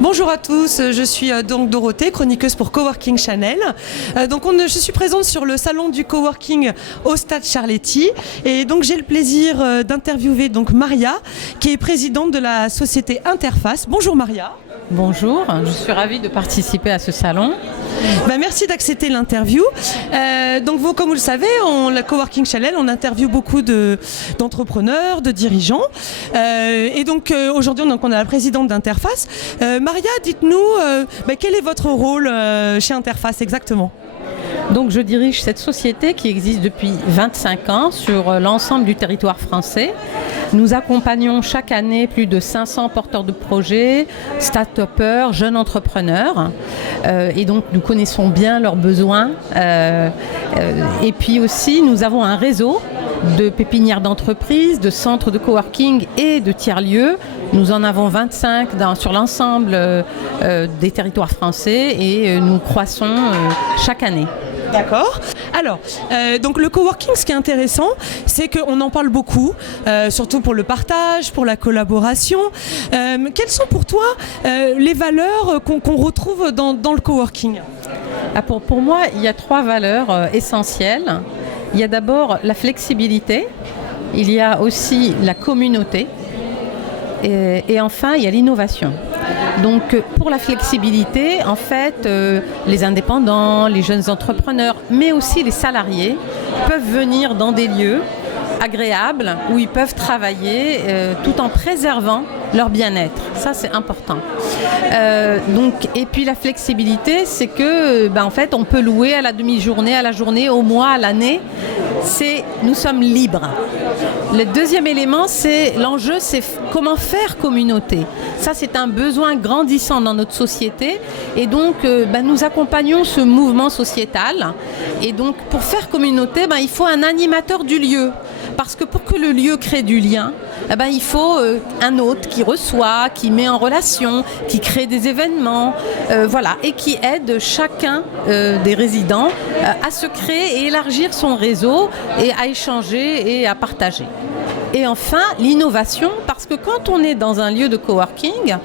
Bonjour à tous, je suis donc Dorothée, chroniqueuse pour Coworking Channel. Je suis présente sur le salon du coworking au Stade Charletti et donc j'ai le plaisir d'interviewer donc Maria qui est présidente de la société Interface. Bonjour Maria. Bonjour, je suis ravie de participer à ce salon. Merci d'accepter l'interview. Comme vous le savez, la Coworking Channel, on interviewe beaucoup d'entrepreneurs, de dirigeants. Aujourd'hui, on a la présidente d'Interface. Maria, dites-nous, quel est votre rôle chez Interface exactement ? Donc je dirige cette société qui existe depuis 25 ans sur l'ensemble du territoire français. Nous accompagnons chaque année plus de 500 porteurs de projets, start-upers, jeunes entrepreneurs. Et donc nous connaissons bien leurs besoins. Et puis aussi nous avons un réseau de pépinières d'entreprises, de centres de coworking et de tiers-lieux. Nous en avons 25 sur l'ensemble des territoires français et nous croissons chaque année. D'accord. Alors, le coworking, ce qui est intéressant, c'est qu'on en parle beaucoup, surtout pour le partage, pour la collaboration. Quelles sont pour toi les valeurs qu'on retrouve dans le coworking ? Pour moi, il y a 3 valeurs essentielles. Il y a d'abord la flexibilité, il y a aussi la communauté et enfin, il y a l'innovation. Donc pour la flexibilité, en fait, les indépendants, les jeunes entrepreneurs, mais aussi les salariés peuvent venir dans des lieux agréables où ils peuvent travailler tout en préservant leur bien-être. Ça, c'est important. Et puis la flexibilité, c'est que en fait, on peut louer à la demi-journée, à la journée, au mois, à l'année. Nous sommes libres. Le deuxième élément, l'enjeu, c'est comment faire communauté. Ça, c'est un besoin grandissant dans notre société. Et donc, nous accompagnons ce mouvement sociétal. Et donc, pour faire communauté, il faut un animateur du lieu. Parce que pour que le lieu crée du lien, il faut un hôte qui reçoit, qui met en relation, qui crée des événements, et qui aide chacun des résidents à se créer et élargir son réseau et à échanger et à partager. Et enfin, l'innovation, parce que quand on est dans un lieu de coworking,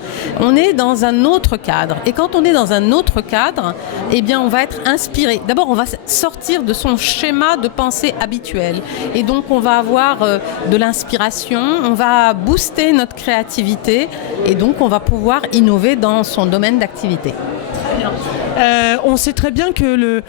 on est dans un autre cadre. Et quand on est dans un autre cadre, on va être inspiré. D'abord, on va sortir de son schéma de pensée habituel. Et donc, on va avoir de l'inspiration, on va booster notre créativité et donc, on va pouvoir innover dans son domaine d'activité. On sait très bien que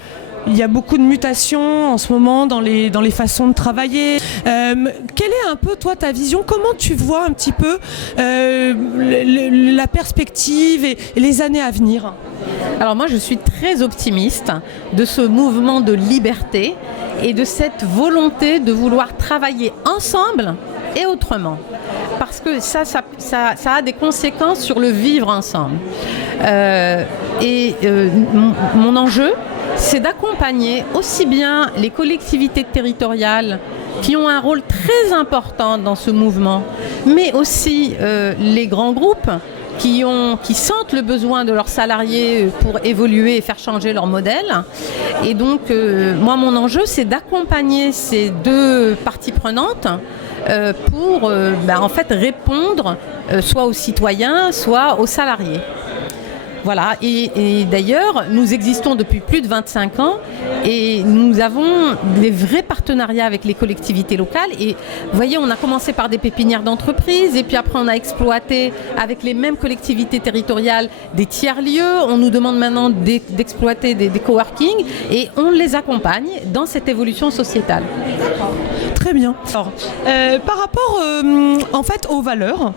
il y a beaucoup de mutations en ce moment dans les façons de travailler. Quelle est un peu, toi, ta vision ? Comment tu vois un petit peu la perspective et les années à venir ? Alors moi, je suis très optimiste de ce mouvement de liberté et de cette volonté de vouloir travailler ensemble et autrement. Parce que ça a des conséquences sur le vivre ensemble. Mon enjeu, c'est d'accompagner aussi bien les collectivités territoriales qui ont un rôle très important dans ce mouvement, mais aussi les grands groupes qui sentent le besoin de leurs salariés pour évoluer et faire changer leur modèle. Et donc, moi, mon enjeu, c'est d'accompagner ces 2 parties prenantes pour répondre soit aux citoyens, soit aux salariés. Voilà, et d'ailleurs, nous existons depuis plus de 25 ans et nous avons des vrais partenariats avec les collectivités locales. Et vous voyez, on a commencé par des pépinières d'entreprises et puis après on a exploité avec les mêmes collectivités territoriales des tiers-lieux. On nous demande maintenant d'exploiter des coworking et on les accompagne dans cette évolution sociétale. Très bien. Alors, par rapport aux valeurs,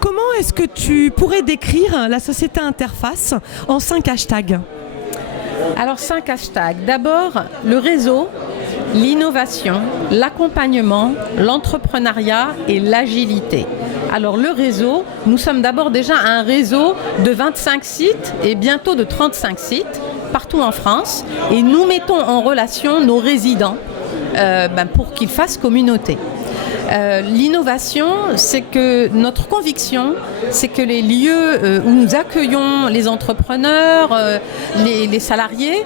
comment est-ce que tu pourrais décrire la société Interface en 5 hashtags ? Alors 5 hashtags. D'abord, le réseau, l'innovation, l'accompagnement, l'entrepreneuriat et l'agilité. Alors le réseau, nous sommes d'abord déjà un réseau de 25 sites et bientôt de 35 sites partout en France et nous mettons en relation nos résidents pour qu'ils fassent communauté. L'innovation, c'est que notre conviction, c'est que les lieux où nous accueillons les entrepreneurs, les salariés,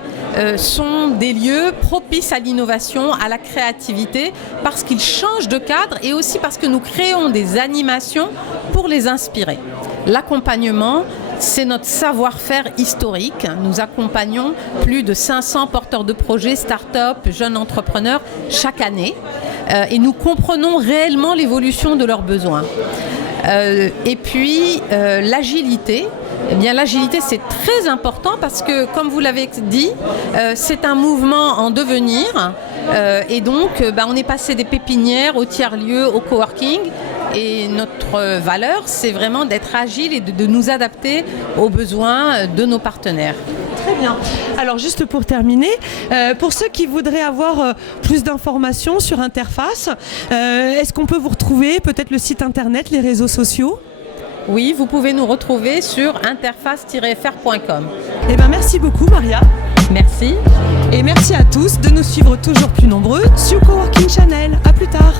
sont des lieux propices à l'innovation, à la créativité, parce qu'ils changent de cadre et aussi parce que nous créons des animations pour les inspirer. l'accompagnement, c'est notre savoir-faire historique. Nous accompagnons plus de 500 porteurs de projets, start-up, jeunes entrepreneurs chaque année et nous comprenons réellement l'évolution de leurs besoins. Et puis l'agilité. Eh bien, l'agilité, c'est très important parce que, comme vous l'avez dit, c'est un mouvement en devenir. Et donc, on est passé des pépinières au tiers-lieu, au coworking. Et notre valeur, c'est vraiment d'être agile et de nous adapter aux besoins de nos partenaires. Très bien. Alors, juste pour terminer, pour ceux qui voudraient avoir plus d'informations sur Interface, est-ce qu'on peut vous retrouver, peut-être le site internet, les réseaux sociaux ? Oui, vous pouvez nous retrouver sur interface-fr.com. Eh bien, merci beaucoup, Maria. Merci. Et merci à tous de nous suivre toujours plus nombreux sur Coworking Channel. À plus tard.